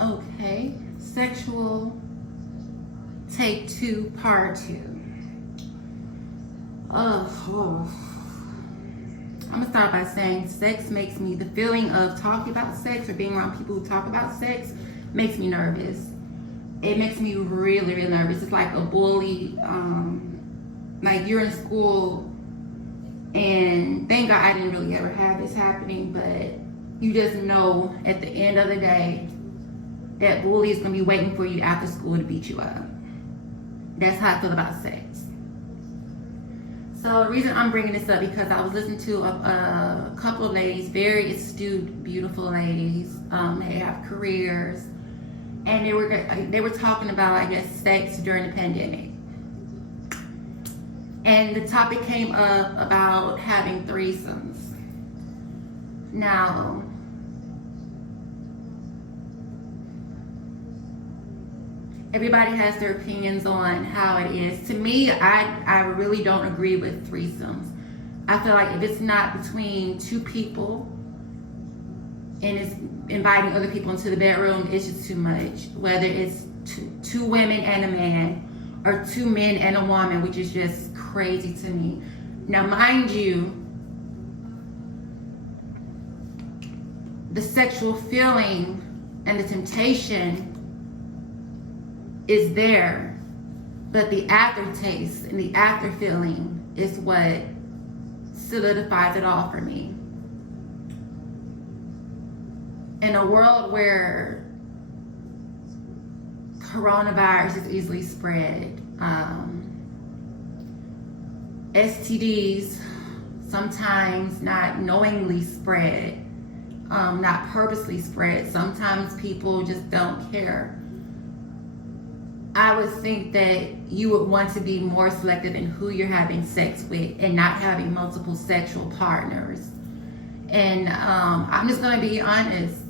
Okay, sexual take two, part two. I'm gonna start by saying sex makes me, the feeling of talking about sex or being around people who talk about sex makes me nervous. It makes me really, really nervous. It's like a bully, like you're in school, and thank God I didn't really ever have this happening, but you just know at the end of the day that bully is gonna be waiting for you after school to beat you up. That's how I feel about sex. So the reason I'm bringing this up because I was listening to a couple of ladies, very astute, beautiful ladies. They have careers, and they were talking about, I guess, sex during the pandemic. And the topic came up about having threesomes. Now, everybody has their opinions on how it is. To me, I really don't agree with threesomes. I feel like if it's not between two people and it's inviting other people into the bedroom, it's just too much. Whether it's two women and a man or two men and a woman, which is just crazy to me. Now, mind you, the sexual feeling and the temptation is there, but the aftertaste and the after feeling is what solidifies it all for me. In a world where coronavirus is easily spread, STDs sometimes not knowingly spread, not purposely spread. Sometimes people just don't care. I would think that you would want to be more selective in who you're having sex with and not having multiple sexual partners. And I'm just going to be honest.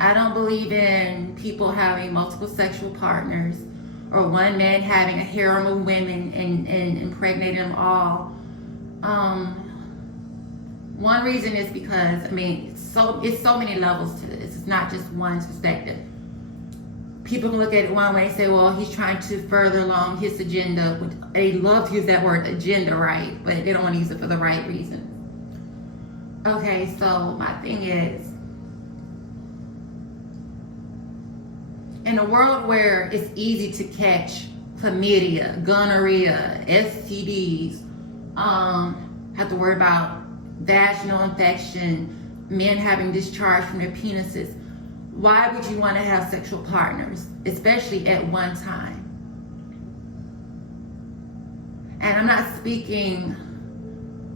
I don't believe in people having multiple sexual partners or one man having a harem of women and impregnating them all. One reason is because, it's so many levels to this. It's not just one perspective. People can look at it one way and say, well, he's trying to further along his agenda. They love to use that word agenda, right? But they don't want to use it for the right reason. Okay, so my thing is, in a world where it's easy to catch chlamydia, gonorrhea, STDs, have to worry about vaginal infection, men having discharge from their penises, why would you want to have sexual partners, especially at one time? And I'm not speaking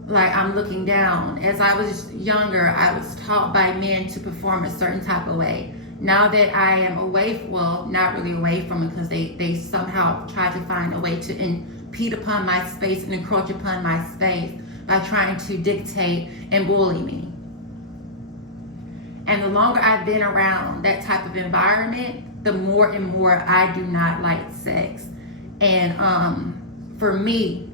like I'm looking down. As I was younger, I was taught by men to perform a certain type of way. Now that I am away, well, not really away from it because they somehow try to find a way to impede upon my space and encroach upon my space by trying to dictate and bully me. And the longer I've been around that type of environment, the more and more I do not like sex. And for me,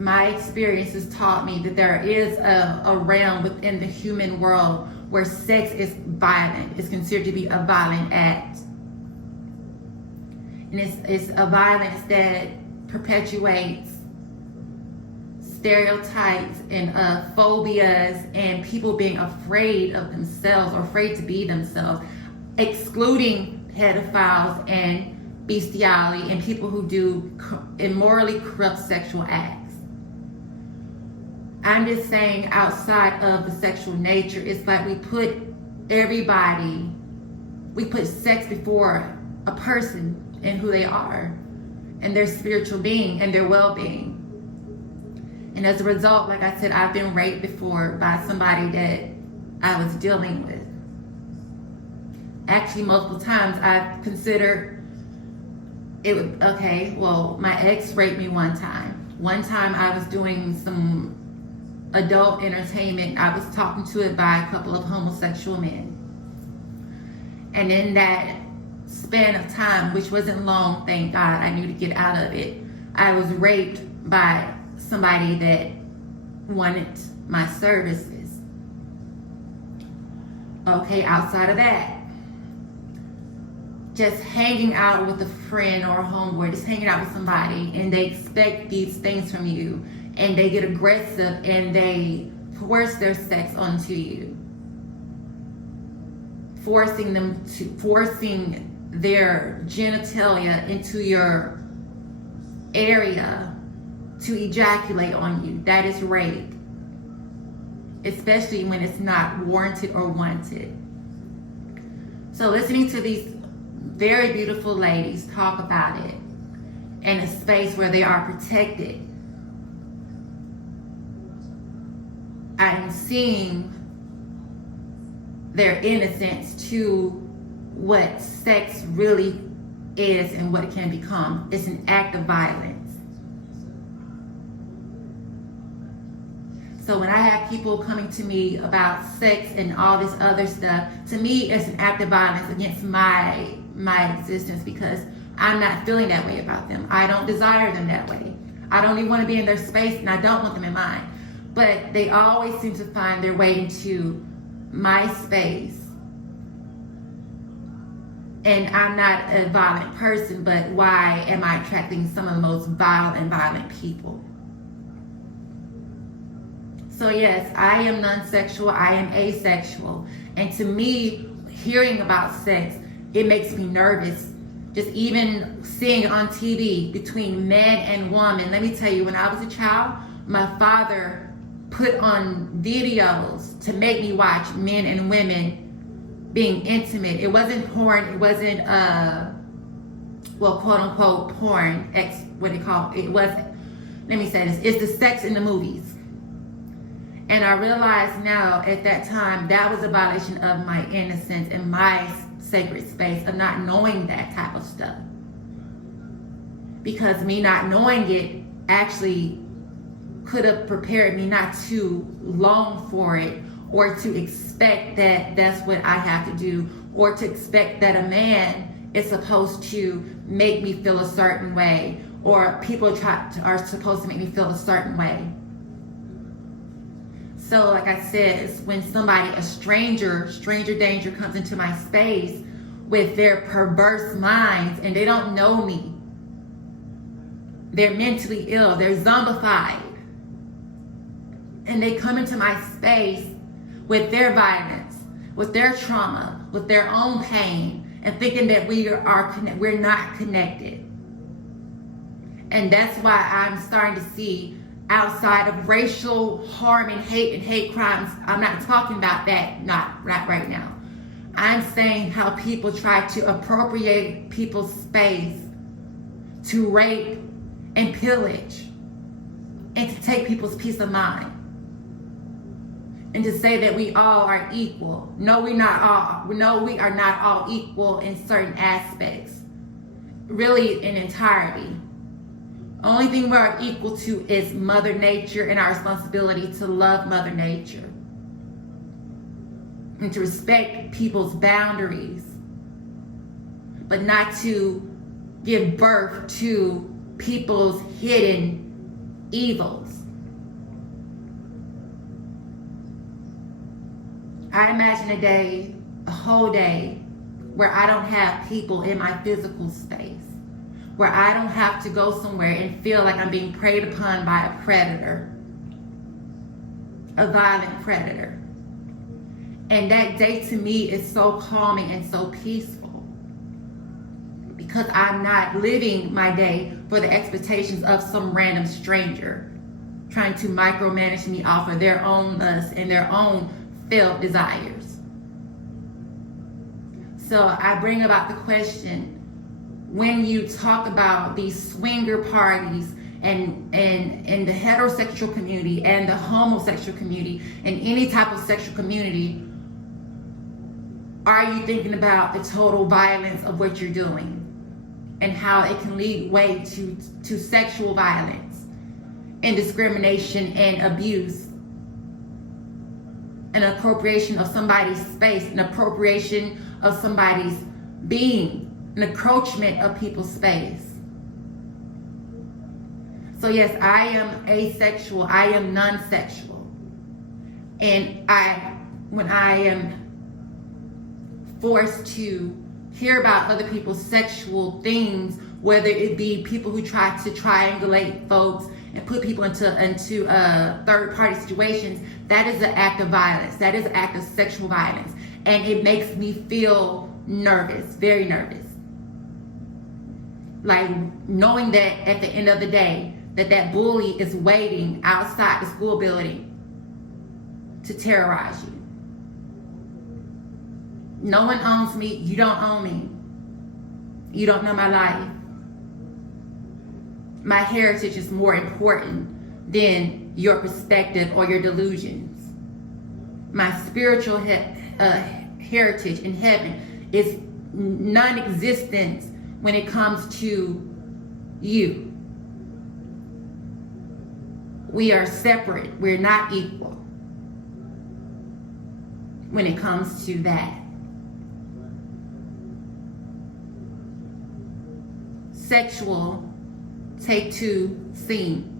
my experience has taught me that there is a realm within the human world where sex is violent. It's considered to be a violent act. And it's a violence that perpetuates stereotypes and phobias and people being afraid of themselves or afraid to be themselves, excluding pedophiles and bestiality and people who do immorally corrupt sexual acts. I'm just saying, outside of the sexual nature, it's like we put sex before a person and who they are and their spiritual being and their well-being. And as a result, like I said, I've been raped before by somebody that I was dealing with. Actually, multiple times I've considered it would, my ex raped me one time. One time I was doing some adult entertainment. I was talking to it by a couple of homosexual men. And in that span of time, which wasn't long, thank God, I knew to get out of it, I was raped by somebody that wanted my services. Okay, outside of that, just hanging out with a friend or a homeboy, just hanging out with somebody, and they expect these things from you, and they get aggressive and they force their sex onto you, forcing their genitalia into your area to ejaculate on you. That is rape, especially when it's not warranted or wanted. So listening to these very beautiful ladies talk about it in a space where they are protected, I'm seeing their innocence to what sex really is and what it can become. It's an act of violence. So when I have people coming to me about sex and all this other stuff, to me it's an act of violence against my existence, because I'm not feeling that way about them. I don't desire them that way. I don't even want to be in their space, and I don't want them in mine. But they always seem to find their way into my space. And I'm not a violent person, but why am I attracting some of the most vile and violent people? So yes, I am non-sexual, I am asexual. And to me, hearing about sex, it makes me nervous. Just even seeing it on TV between man and woman. Let me tell you, when I was a child, my father put on videos to make me watch men and women being intimate. It wasn't porn, it wasn't quote unquote porn, it was, let me say this, it's the sex in the movies. And I realize now, at that time, that was a violation of my innocence and my sacred space of not knowing that type of stuff. Because me not knowing it actually could have prepared me not to long for it, or to expect that that's what I have to do, or to expect that a man is supposed to make me feel a certain way, or people are supposed to make me feel a certain way. So like I said, it's when somebody, a stranger danger comes into my space with their perverse minds, and they don't know me. They're mentally ill, they're zombified. And they come into my space with their violence, with their trauma, with their own pain, and thinking that we're not connected. And that's why I'm starting to see, outside of racial harm and hate crimes, I'm not talking about that, not right now. I'm saying how people try to appropriate people's space to rape and pillage, and to take people's peace of mind, and to say that we all are equal. No, we are not all equal in certain aspects, really in entirety. Only thing we are equal to is Mother Nature, and our responsibility to love Mother Nature and to respect people's boundaries, but not to give birth to people's hidden evils. I imagine a whole day where I don't have people in my physical space, where I don't have to go somewhere and feel like I'm being preyed upon by a predator, a violent predator. And that day to me is so calming and so peaceful, because I'm not living my day for the expectations of some random stranger trying to micromanage me off of their own lust and their own failed desires. So I bring about the question, when you talk about these swinger parties and the heterosexual community and the homosexual community and any type of sexual community, are you thinking about the total violence of what you're doing and how it can lead way to sexual violence and discrimination and abuse, an appropriation of somebody's space, an appropriation of somebody's being, an encroachment of people's space? So yes, I am asexual, I am non-sexual. And when I am forced to hear about other people's sexual things, whether it be people who try to triangulate folks and put people into third-party situations, that is an act of violence. That is an act of sexual violence. And it makes me feel nervous, very nervous. Like knowing that at the end of the day, that bully is waiting outside the school building to terrorize you. No one owns me. You don't own me. You don't know my life. My heritage is more important than your perspective or your delusions. My spiritual heritage in heaven is non-existent when it comes to you. We are separate. We're not equal when it comes to that. Sexual, take 2, scene.